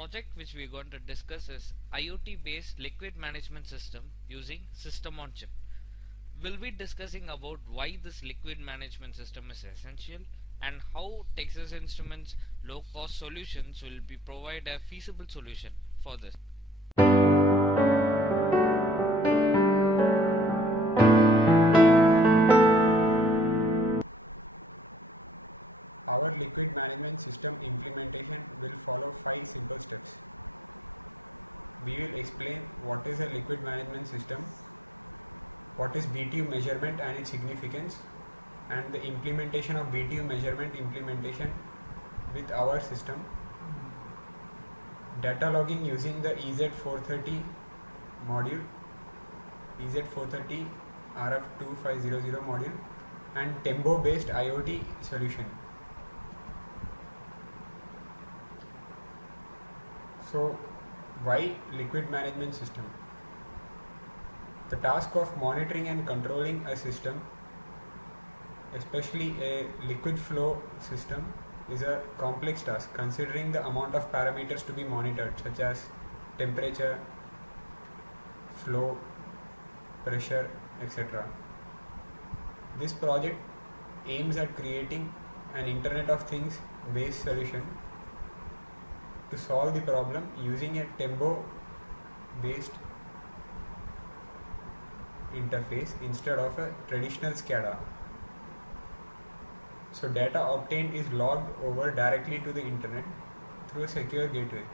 project which we're going to discuss is IoT based liquid management system using system on chip. We'll be discussing about why this liquid management system is essential and how Texas Instruments low cost solutions will be provide a feasible solution for this. Our liquid management system implementation will follow 5 simple steps. We will explain what is a liquid management system, what is BTU measurement and its significance, and the implementation of BTU measurement implementation with our system, data logging using the EZ430 module, EZ430 RF2500 module, and Tembo based IoT solution. So, why liquid management system? The task of monitoring and controlling a system, especially a liquid flow system, is a complex task considering the amount of parameters to be monitored, such as temperature, flow, pressure, etc. This project aims at creating an Internet of Things based solution to solve the problem using a Tembo based interface instead of a traditional SCADA. So data obtained is logged over directly to the internet through a secure gateway.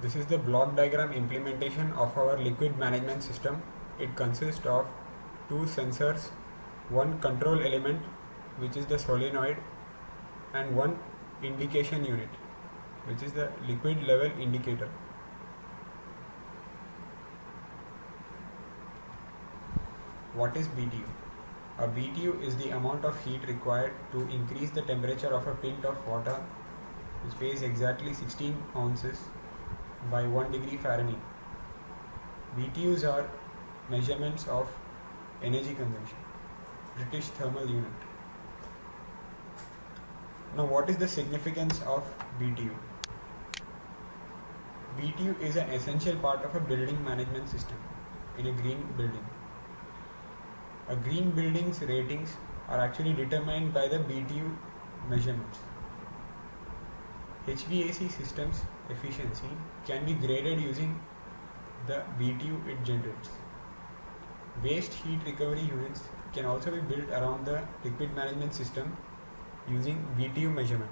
This is the block diagram implementation of our liquid management system. It consists of 2 sensors, one control element which is the solenoid, and one indication unit which is the liquid level indicator. What is BTU? A BTU is the amount of heat required to increase the temperature of a pint of water which weighs exactly 16 ounces by 1 degree Fahrenheit. BTUs are measurements of energy consumption, British thermal unit. Now, what is the significance of BTU? BTU is an essential part of a building management system in a green building. A green building's ratings are actually determined by the BTU measurements. HVAC systems efficiency can be graded using the BTU it generates. Waste heat recovery units can also be built around the liquid management system using BTU measurement.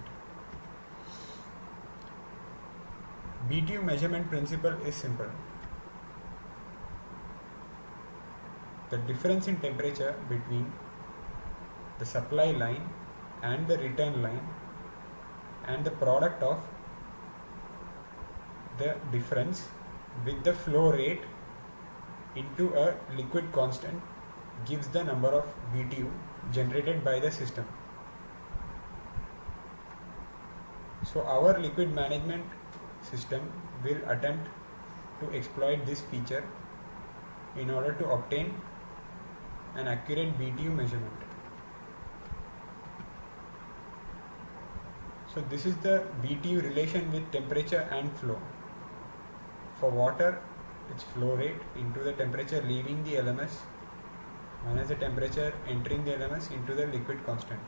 BTU measurement principle is simple. The difference in temperature between the supply line and the return line and the product of the difference with the flow rate into a liquid constant gives the number of BTU generated by the system. So our liquid management system will attempt to exploit this feature in order to obtain an accurate BTU measurement. So this is the BTU relation with temperature and flow. For water, its flow rate into the temperature leaving the LMS minus the temperature entering the LMS into the liquid constant.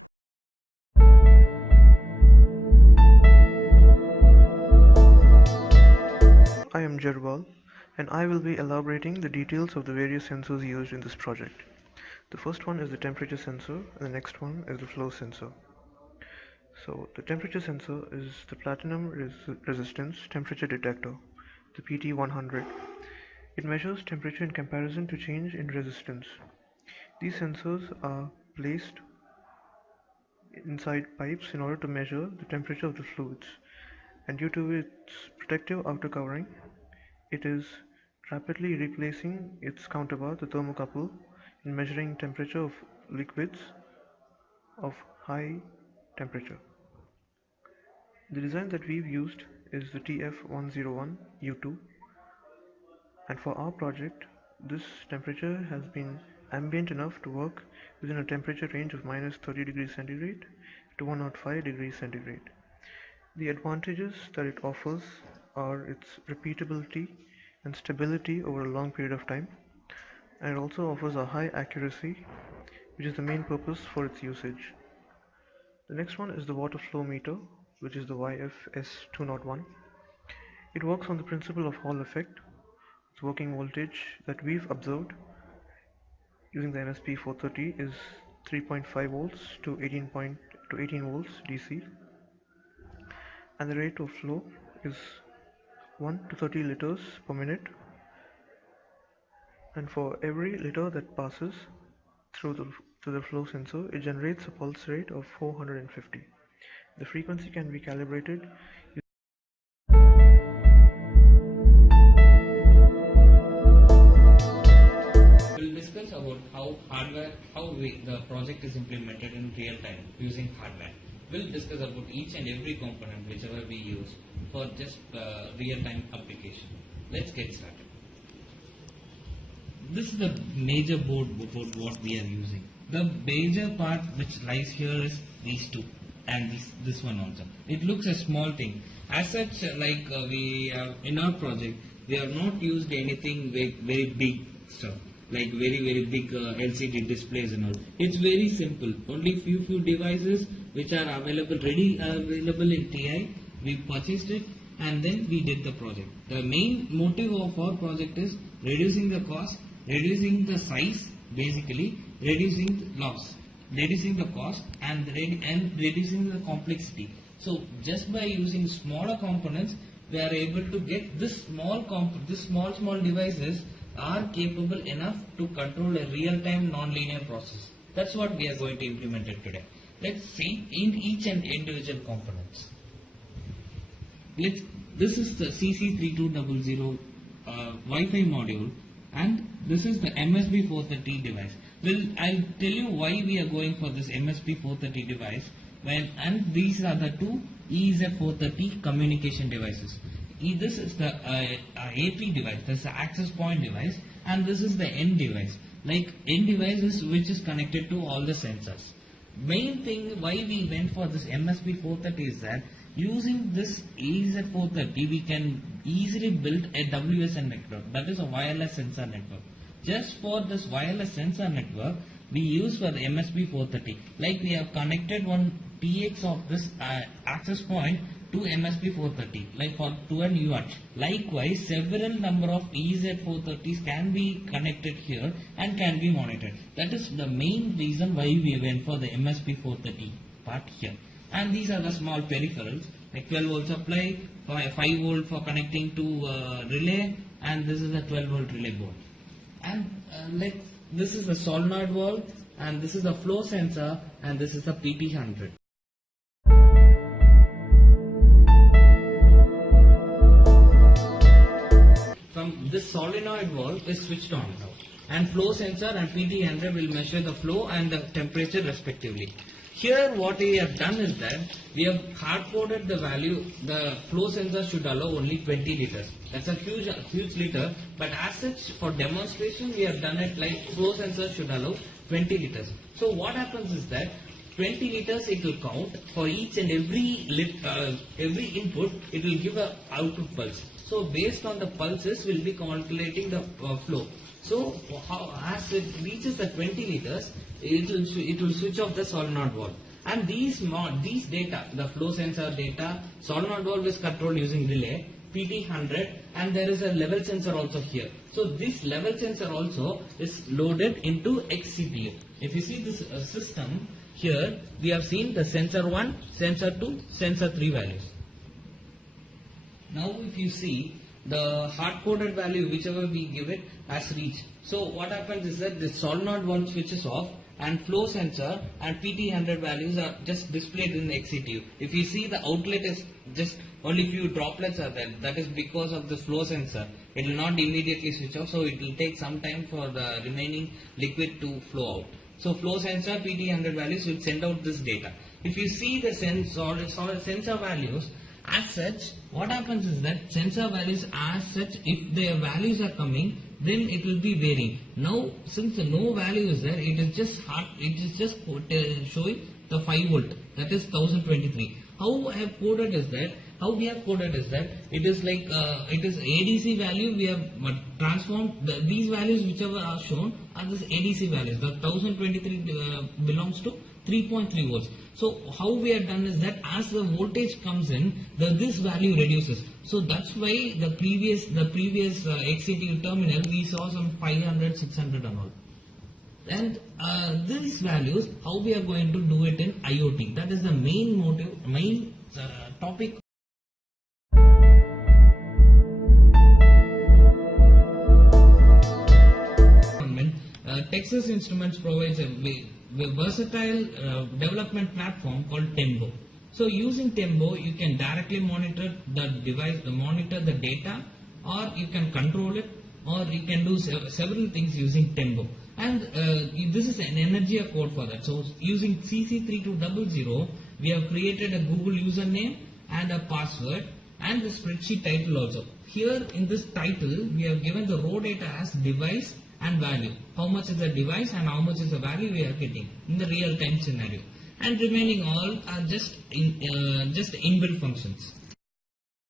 I am Jerwal, and I will be elaborating the details of the various sensors used in this project. The first one is the temperature sensor, and the next one is the flow sensor. So the temperature sensor is the platinum resistance temperature detector, the PT100. It measures temperature in comparison to change in resistance. These sensors are placed inside pipes in order to measure the temperature of the fluids, and due to its protective outer covering, it is rapidly replacing its counterpart, the thermocouple, in measuring temperature of liquids of high temperature. The design that we've used is the TF101U2, and for our project, this temperature has been ambient enough to work within a temperature range of minus 30 degrees centigrade to 105 degrees centigrade. The advantages that it offers are its repeatability and stability over a long period of time, and it also offers a high accuracy, which is the main purpose for its usage. The next one is the water flow meter, which is the YFS201. It works on the principle of Hall effect. Its working voltage that we've observed using the MSP430 is 3.5 volts to 18 volts DC, and the rate of flow is 1 to 30 liters per minute, and for every liter that passes through the flow sensor, it generates a pulse rate of 450. The frequency can be calibrated. We'll discuss about how the project is implemented in real time using hardware. We'll discuss about each and every component whichever we use for just real time application. Let's get started. This is the major board what we are using. The major part which lies here is these two and this one also. It looks a small thing. As such, like we in our project, we have not used anything very big stuff like very big LCD displays and all. It's very simple. Only few devices which are available in TI. We purchased it and then we did the project. The main motive of our project is reducing the cost, reducing the size, basically reducing the loss, reducing the cost and reducing the complexity. So just by using smaller components, we are able to get this small devices are capable enough to control a real-time non-linear process. That's what we are going to implement it today. Let's see in each and individual components. This is the CC3200 Wi-Fi module, and this is the MSP430 device. I'll tell you why we are going for this MSP430 device. And these are the two EZ430 communication devices. This is the A3 device, this is the access point device, and this is the end device. Like end device which is connected to all the sensors. Main thing why we went for this MSP430 is that using this EZ430 we can easily build a WSN network, that is a wireless sensor network. Just for this wireless sensor network we use for the MSP430. Like we have connected one TX of this access point to MSP430, like to an UART. Likewise, several number of EZ430s can be connected here and can be monitored. That is the main reason why we went for the MSP430 part here. And these are the small peripherals, like 12 volt supply, 5 volt for connecting to relay, and this is a 12 volt relay board. And this is the solenoid valve, and this is the flow sensor, and this is the PT100. From this solenoid valve is switched on now, and flow sensor and PT100 will measure the flow and the temperature respectively. Here what we have done is that we have hard-coded the value. The flow sensor should allow only 20 liters. That's a huge liter, but as such for demonstration we have done it like flow sensor should allow 20 liters. So what happens is that 20 liters it will count for each and every input. It will give a output pulse. So based on the pulses we'll be calculating the flow. So as it reaches the 20 liters, it will switch off the solenoid valve. And these data, the flow sensor data, solenoid valve is controlled using relay, PT100, and there is a level sensor also here. So this level sensor also is loaded into XCPU. If you see this system here, we have seen the sensor 1, sensor 2, sensor 3 values. Now if you see the hard-coded value whichever we give it has reached. So what happens is that the solenoid valve switches off and flow sensor and PT100 values are just displayed in XCTU. If you see the outlet is just only few droplets are there, that is because of the flow sensor. It will not immediately switch off, so it will take some time for the remaining liquid to flow out. So flow sensor, PT100 values will send out this data. If you see the sensor values, as such, what happens is that sensor values as such, if the values are coming, then it will be varying. Now, since no value is there, it is just showing the 5 volt, that is 1023. How I have coded is that, it is like it is ADC value. We have transformed these values whichever are shown are this ADC values. The 1023 belongs to 3.3 volts. So how we have done is that as the voltage comes in, this value reduces. So that's why the previous XCTU terminal we saw some 500, 600 and all. And these values, how we are going to do it in IoT. That is the main topic. Texas Instruments provides a versatile development platform called Tembo. So using Tembo, you can directly monitor the device, monitor the data, or you can control it, or you can do several things using Tembo. And this is an Energia code for that. So using CC3200, we have created a Google username and a password and the spreadsheet title also. Here in this title, we have given the raw data as device and value. How much is the device and how much is the value we are getting in the real time scenario. And remaining all are just inbuilt functions.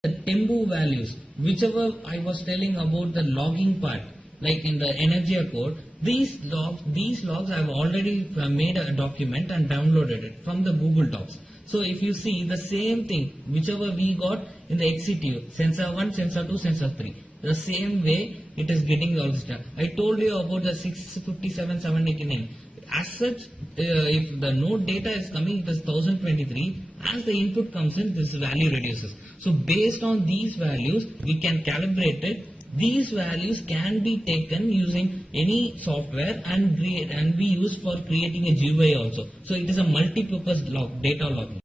The Tembo values, whichever I was telling about the logging part, like in the Energia code, these logs I have already made a document and downloaded it from the Google Docs. So if you see the same thing, whichever we got in the XCTU, sensor 1, sensor 2, sensor 3, the same way it is getting all this done. I told you about the 657, 789. As such, if the node data is coming, it is 1023. As the input comes in, this value reduces. So based on these values, we can calibrate it. These values can be taken using any software and be used for creating a GUI also. So it is a multi-purpose data logging.